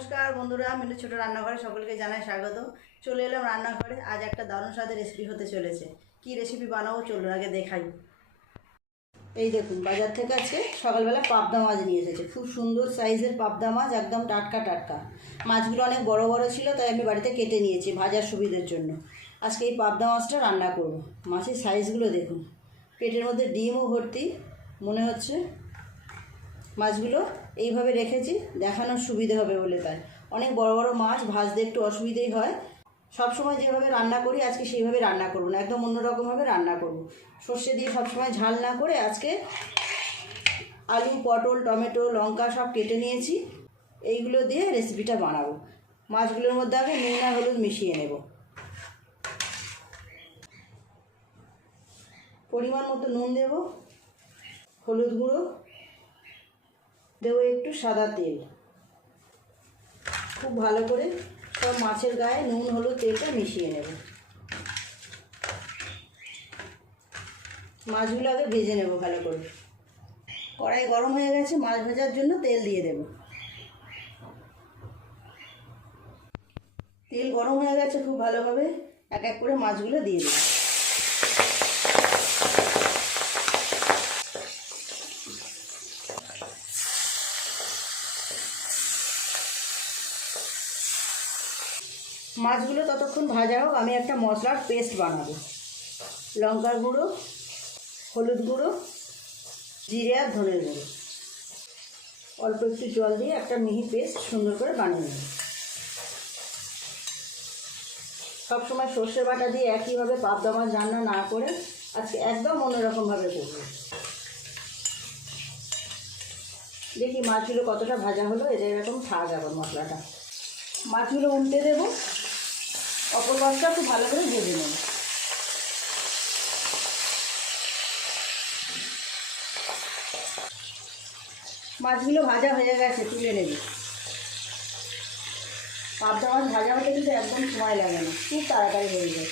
নমস্কার বন্ধুরা, মিনু ছোট রান্নাঘরে সকলকে জানাই স্বাগত। চলে এলাম রান্নাঘরে। আজ একটা দারুণ স্বাদের রেসিপি হতে চলেছে। কি রেসিপি বানাবো চলুন আগে দেখাই। এই দেখুন, বাজার থেকে আজকে সকালবেলা পাবদা মাছ নিয়ে এসেছে। খুব সুন্দর সাইজের পাবদা মাছ, একদম টাটকা টাটকা। মাছগুলো অনেক বড় বড় ছিল, তাই আমি বাড়িতে কেটে নিয়েছি ভাজার সুবিধার জন্য। আজকে এই পাবদা মাছটা রান্না করব। মাছের সাইজগুলো দেখুন, পেটের মধ্যে ডিমও ভর্তি মনে হচ্ছে। মাছগুলো এইভাবে রেখেছি দেখানোর সুবিধে হবে বলে, তাই অনেক বড় বড় মাছ ভাজতে একটু অসুবিধেই হয়। সবসময় যেভাবে রান্না করি আজকে সেইভাবে রান্না করব না, একদম অন্যরকমভাবে রান্না করব। সর্ষে দিয়ে সবসময় ঝাল না করে আজকে আলু, পটল, টমেটো, লঙ্কা সব কেটে নিয়েছি। এইগুলো দিয়ে রেসিপিটা বানাবো। মাছগুলোর মধ্যে আগে নুন আর হলুদ মিশিয়ে নেব। পরিমাণ মতো নুন দেব, হলুদ গুঁড়ো দেবো, একটু সাদা তেল। খুব ভালো করে সব মাছের গায়ে নুন হলুদ তেলটা মিশিয়ে নেব। মাছগুলো আগে ভেজে নেব ভালো করে। কড়াই গরম হয়ে গেছে, মাছ ভাজার জন্য তেল দিয়ে দেব। তেল গরম হয়ে গেছে খুব ভালোভাবে, এক এক করে মাছগুলো দিয়ে দেব। মাছগুলো ততক্ষণ ভাজা হোক, আমি একটা মশলার পেস্ট বানাবো। লঙ্কার গুঁড়ো, হলুদ গুঁড়ো, জিরে আর ধনের গুঁড়ো, অল্প একটু জল দিয়ে একটা মিহি পেস্ট সুন্দর করে বানিয়ে নেব। সবসময় সর্ষে বাটা দিয়ে একইভাবে পাবদা মাছ রান্না না করে আজকে একদম অন্যরকমভাবে করব। দেখি মাছগুলো কতটা ভাজা হলো, এটা এরকম থাক আবার মশলাটা। মাছগুলো উল্টে দেবো, অপর পাশটা খুব ভালো করে ভেজে নেব। মাছগুলো ভাজা হয়ে গেছে, তুলে নেব। পাবদা মাছ ভাজা হতে কিন্তু একদম সময় লাগে না, খুব তাড়াতাড়ি হয়ে যায়।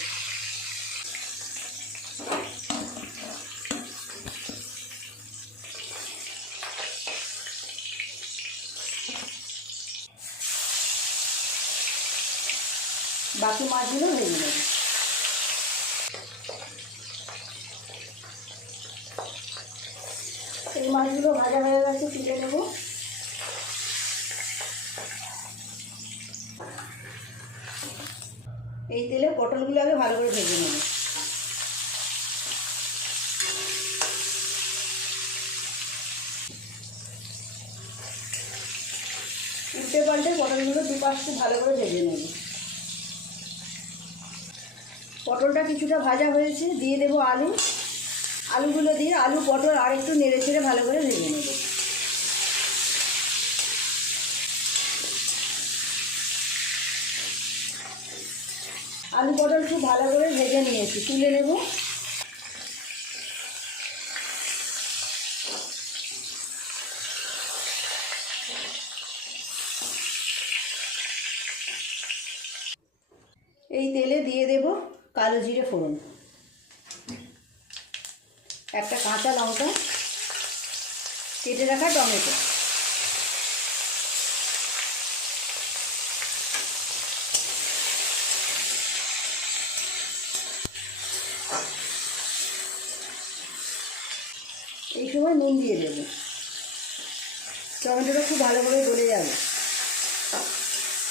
বাকি মাছগুলো ভেজে নেব। এই মাছগুলো ভাজা হয়ে গেছে, তুলে নেব। এই তেলে পটলগুলো আগে ভালো করে ভেজে নেব। উল্টে পাল্টে পটলগুলো দুপাশ খুব ভালো করে ভেজে নেব। পটলটা কিছুটা ভাজা হয়েছে, দিয়ে দেবো আলু। আলুগুলো দিয়ে আলু পটল আর একটু নেড়ে ছেড়ে ভালো করে ভেজে নেব। আলু পটল খুব ভালো করে ভেজে নিয়েছি, তুলে নেব। এই তেলে দিয়ে দেব কালো জিরে ফোড়ন, একটা কাঁচা লঙ্কা, কেটে রাখা টমেটো, এই সময় নুন দিয়ে দেবো। টমেটোটা খুব ভালো করে গলে যাবে।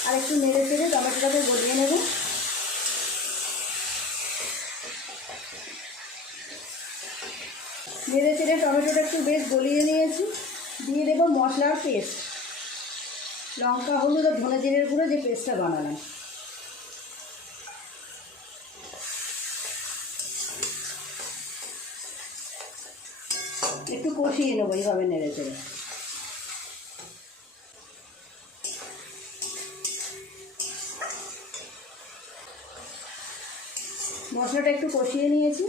আর একটু নেড়ে চেড়ে টমেটোটাকে গলিয়ে নেব। নেড়ে চেড়ে টমেটোটা একটু বেশ গলিয়ে নিয়েছি। দিয়ে দেবো মশলার পেস্ট, লঙ্কা হলুদ আর ধনে জিরের গুঁড়ো, যে পেস্টটা বানালাম। একটু কষিয়ে নেবো এইভাবে নেড়ে চেড়ে। মশলাটা একটু কষিয়ে নিয়েছি,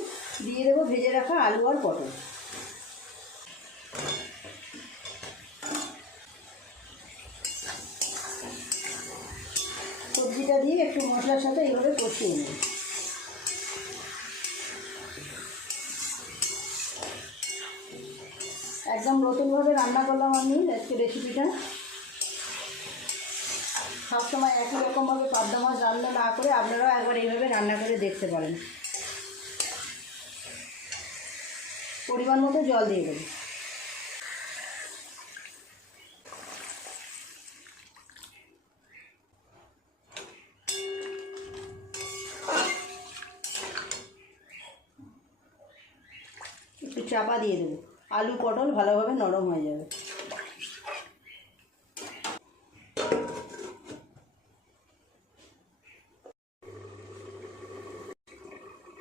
দিয়ে দেবো ভেজে রাখা আলু আর পটল। সবজিটা দিয়ে একটু মশলার সাথে এইভাবে কষিয়ে নেব। একদম নতুনভাবে রান্না করলাম আমি আজকে রেসিপিটা। সবসময় একই রকমভাবে পাবদা মাছ রান্না না করে আপনারাও একবার এইভাবে রান্না করে দেখতে পারেন। পরিমাণ মতো জল দিয়ে দেবেন। একটু চাপা দিয়ে দেবো, আলু পটল ভালোভাবে নরম হয়ে যাবে।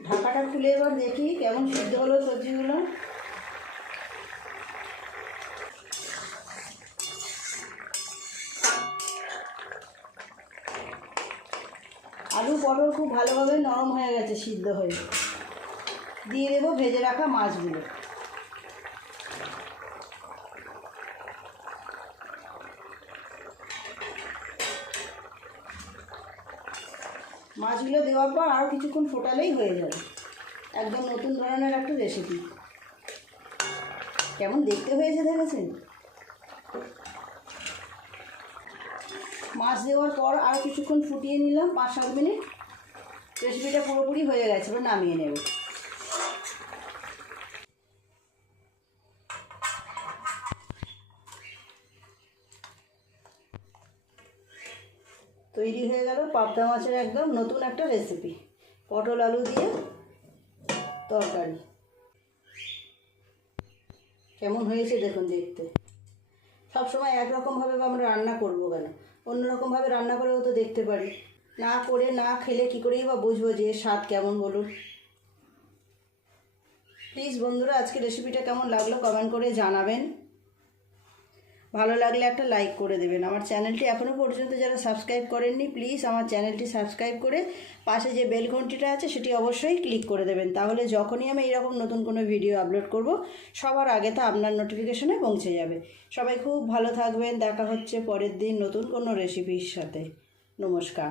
ঢাকাটা খুলে এবার দেখি কেমন সিদ্ধ হলো সবজিগুলো। আলু পটল খুব ভালোভাবে নরম হয়ে গেছে, সিদ্ধ হয়ে। দিয়ে দেবো ভেজে রাখা মাছগুলো। মাছগুলো দেওয়ার পর আরও কিছুক্ষণ ফোটালেই হয়ে যাবে। একদম নতুন ধরনের একটা রেসিপি। কেমন দেখতে হয়েছে দেখেছেন? মাছ দেওয়ার পর আরও কিছুক্ষণ ফুটিয়ে নিলাম, 5-7 মিনিট। রেসিপিটা পুরোপুরি হয়ে গেছে, এবার নামিয়ে নেব। তৈরি হয়ে গেল পাবদা মাছের একদম নতুন একটা রেসিপি, পটল আলু দিয়ে তরকারি। কেমন হয়েছে দেখুন দেখতে। সবসময় একরকমভাবে আমরা রান্না করবো কেন, অন্যরকমভাবে রান্না করেও তো দেখতে পারি। না করে না খেলে কী করেই বা বুঝবো যে স্বাদ কেমন, বলুন। প্লিজ বন্ধুরা, আজকে রেসিপিটা কেমন লাগলো কমেন্ট করে জানাবেন। ভালো লাগলে একটা লাইক করে দেবেন। আমার চ্যানেলটি এখনও পর্যন্ত যারা সাবস্ক্রাইব করেননি, প্লিজ আমার চ্যানেলটি সাবস্ক্রাইব করে পাশে যে বেল ঘন্টিটা আছে সেটি অবশ্যই ক্লিক করে দেবেন। তাহলে যখনই আমি এইরকম নতুন কোনো ভিডিও আপলোড করব, সবার আগে তা আপনার নোটিফিকেশনে পৌঁছে যাবে। সবাই খুব ভালো থাকবেন। দেখা হচ্ছে পরের দিন নতুন কোনো রেসিপির সাথে। নমস্কার।